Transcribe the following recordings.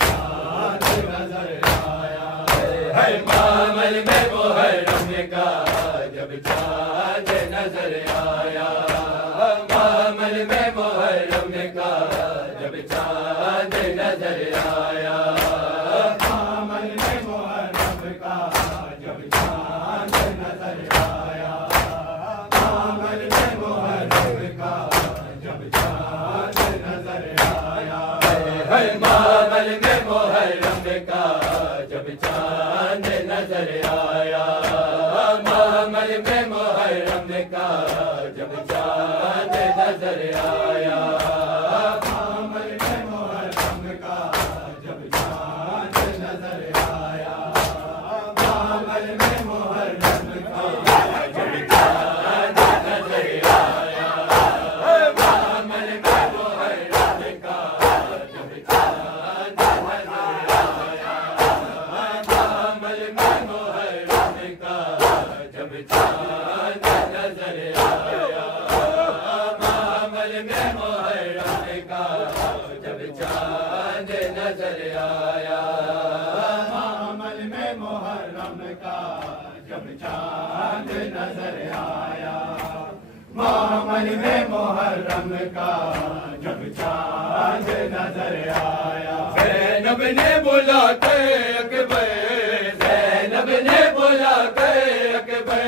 चांद नजर आया। है मामल में मुहर्रम का जब चांद नजर आया। मामल में मुहर्रम का जब चांद नजर आया। मामल में मुहर्रम का जब चांद नजर आया। मामल में मुहर्रम का जब चांद नजर आया। है मामल में मुहर्रम का जब चांद नजर आया। मामल में मुहर्रम का जब चांद नजर आया। मामल में मुहर्रम का जब चांद नजर आया। मामल में मुहर्रम का जब चांद नजर आया। मामल में मुहर्रम का जब चांद नजर आया। मामल में मुहर्रम का जब चांद नजर आया। मामल में मुहर्रम का जब चांद नजर आया। मामल में मुहर्रम का जब चांद नजर आया। मामल में मुहर्रम का जब चांद नजर आया। ज़ैनब ने बुला के अकबर, ज़ैनब ने बुला के अकबर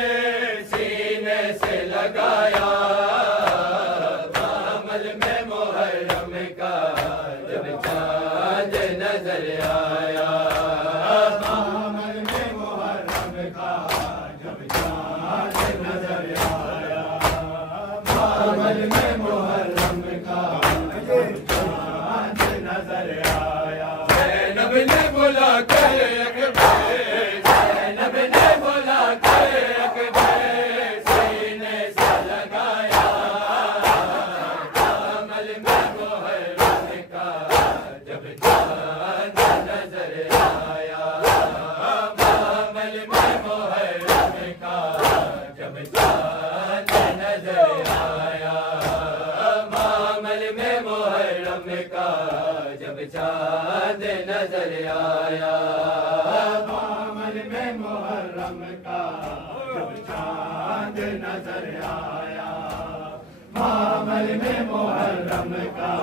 सीने से लगाया। मामल में मुहर्रम का जब चांद नजर आया। मामल में मुहर्रम का जब चांद नजर आया। मामल में मुहर्रम का जब चांद नजर आया। ज़ैनब ने बुला के अकबर, ज़ैनब ने बुला के अकबर सीने से लगाया। मामल में मुहर्रम का जब चांद नजर आया। मामल में मुहर्रम का जब चांद नजर आया। मामल में मुहर्रम का जब चांद नजर आया। मामल में मुहर्रम का जब चांद नजर आया। मामल में मुहर्रम का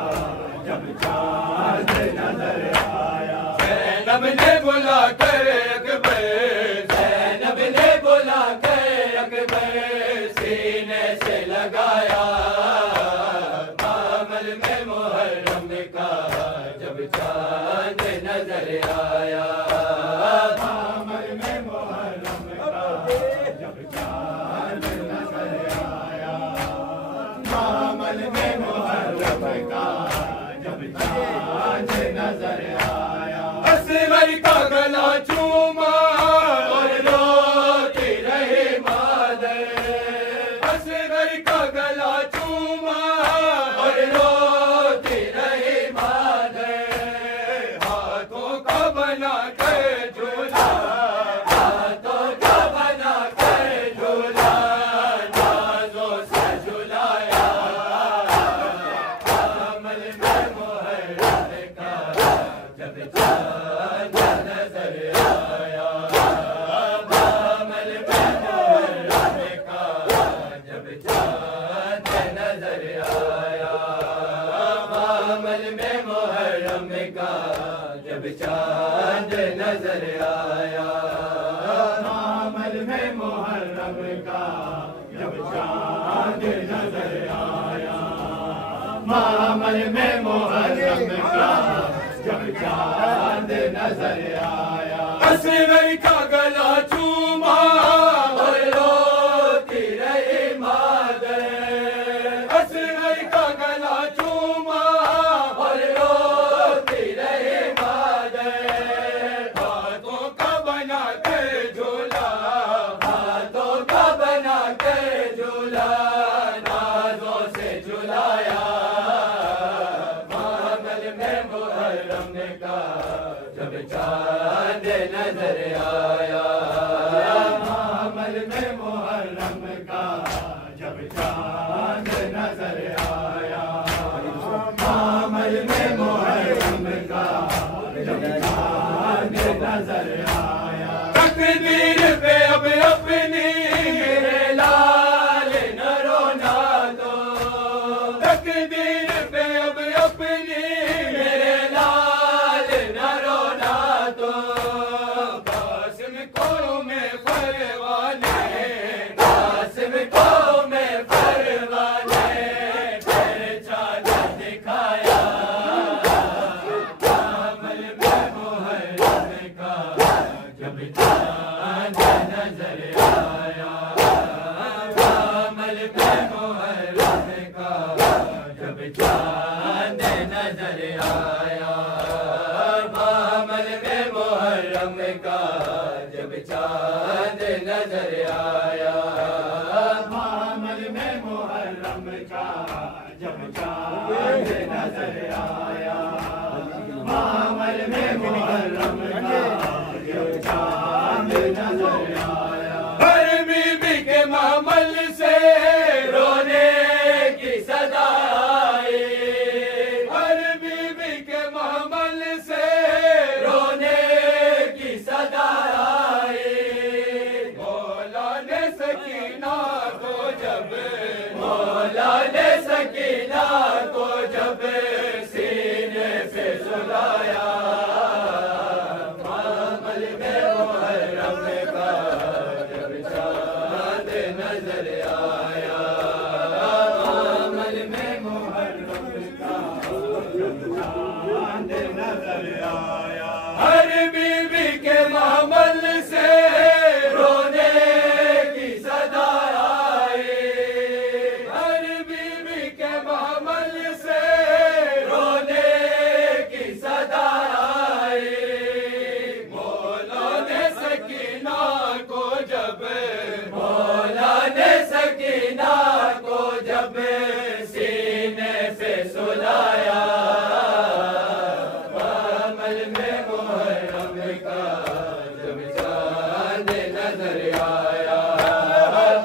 जब चांद नजर आया। ज़ैनब ने बुला कर अकबर, ज़ैनब ने बुला कर अकबर सीने से लगाया। मामल में मुहर्रम का जब चांद नजर आया। मामल में मुहर्रम का जब चांद नजर आया। मामल में मुहर्रम का जब चांद नजर आया। असगर का गला चूमा और रोती रही मादर। असगर का गला चूमा और रोती रही मादर। हाथों का बना कर झूला, हाथों का बना कर झूला नाजों से झुलाया। मामल में मुहर्रम का जब चांद नजर आया। मामल में मुहर्रम का जब चांद नजर आया। मामल में मुहर्रम का जब चांद नजर आया। मामल में मुहर्रम का जब चांद नजर आया। मामल में मुहर्रम का जब चांद नजर आया। असगर का गला चूमा और रोती रही मादर। असगर का गला चूमा और रोती रही मादर। हाथों का बना कर झूला, हाथों का बना कर झूला नाजों से झुलाया। मामल में मुहर्रम का जब चांद नजर आया। मामल में मुहर्रम का जब चांद नजर आया। मामल में मुहर्रम का जब मुहर्रम का जब चांद नजर आया, मामल में मुहर्रम का जब चांद नजर आया, मामल में मुहर्रम का जब चांद नजर आया। हर बीबी के मामल से रोने की सदा आई, हर बीबी के मामल से रोने की सदा आई। मौला ने सकीना को जब, मौला ने सकीना को जब सीने से सुलाया, मामल में मुहर्रम का जब चांद नजर आया, मामल में मुहर्रम का जब चांद नजर आया। हर बीबी के मामल से रोने की सदा आई, हर बीबी के मामल से रोने की सदा आई। मौला ने सकीना को जब, मौला ने सकीना को जब सीने से सुलाया, मामल में मुहर्रम का जब चांद नजर आया,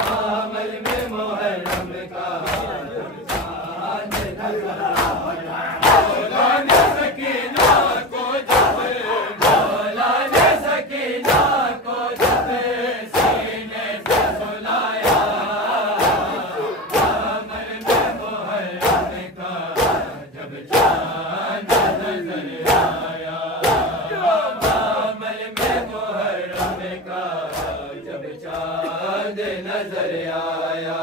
मामल में मुहर्रम का जब चांद नजर आया। मौला ने सकीना को जब, मौला ने सकीना को जब सीने से सुलाया, मामल में मुहर्रम का जब चांद नजर आया, मामल में मुहर्रम का जब चांद नजर आया,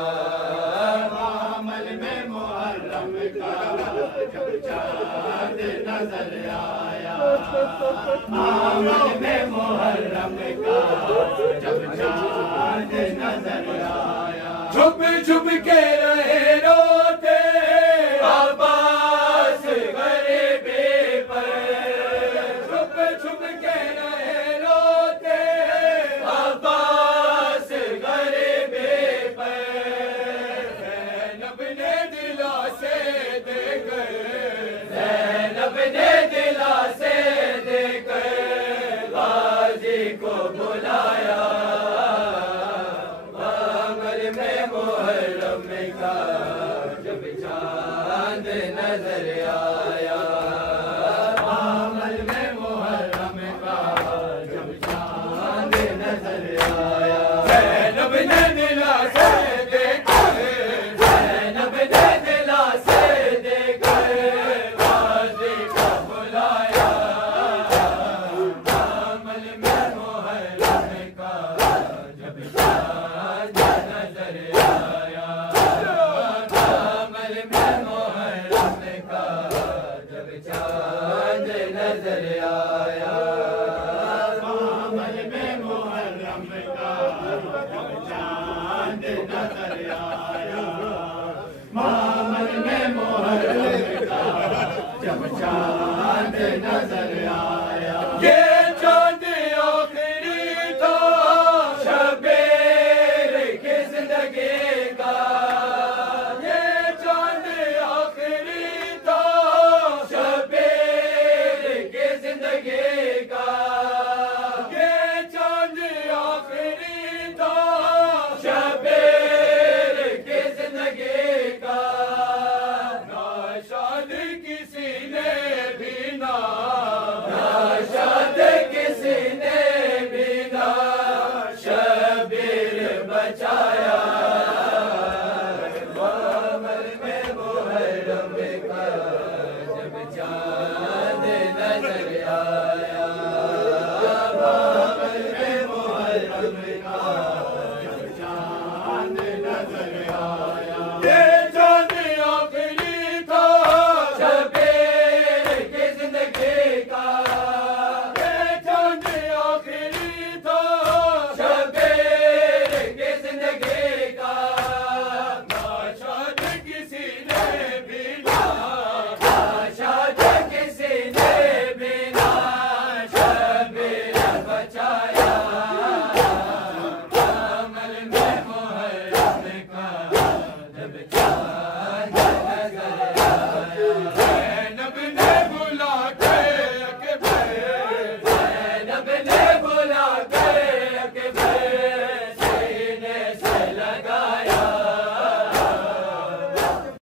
मामल में मुहर्रम का जब चांद नजर आया, मामल में मुहर्रम का जब चांद नजर आया। छुप छुप के रहे रोते अब्बास गरीबी पर, छुप छुप के रहे रोते अब्बास गरीबी पर। ज़ैनब ने दिलासे देकर, ज़ैनब ने दिलासे देकर गाजी को बुलाया, मामल में मुहर्रम का जब चांद नजर आया, मामल में मुहर्रम का जब चांद नजर आया। ज़ैनब ने दिलासे देकर, ज़ैनब ने दिलासे देकर गाजी को बुलाया, मामल में मुहर्रम का जब चांद नजर आया, मामल में मुहर्रम का जब चांद नजर आया, मामल में मुहर्रम का जब चांद नजर आया, मामल में मुहर्रम का जब चांद नजर आया। ये चांद आखिरी था शबीर की जिंदगी का, ये चांद आखिरी था शबीर की जिंदगी का, ये चांद आखिरी था शबीर की जिंदगी का। ना शादी किसी ने भी ना, ना शादी किसी ने भी ना शबीर बचाया, मामल में मुहर्रम का जब चांद नजर आया,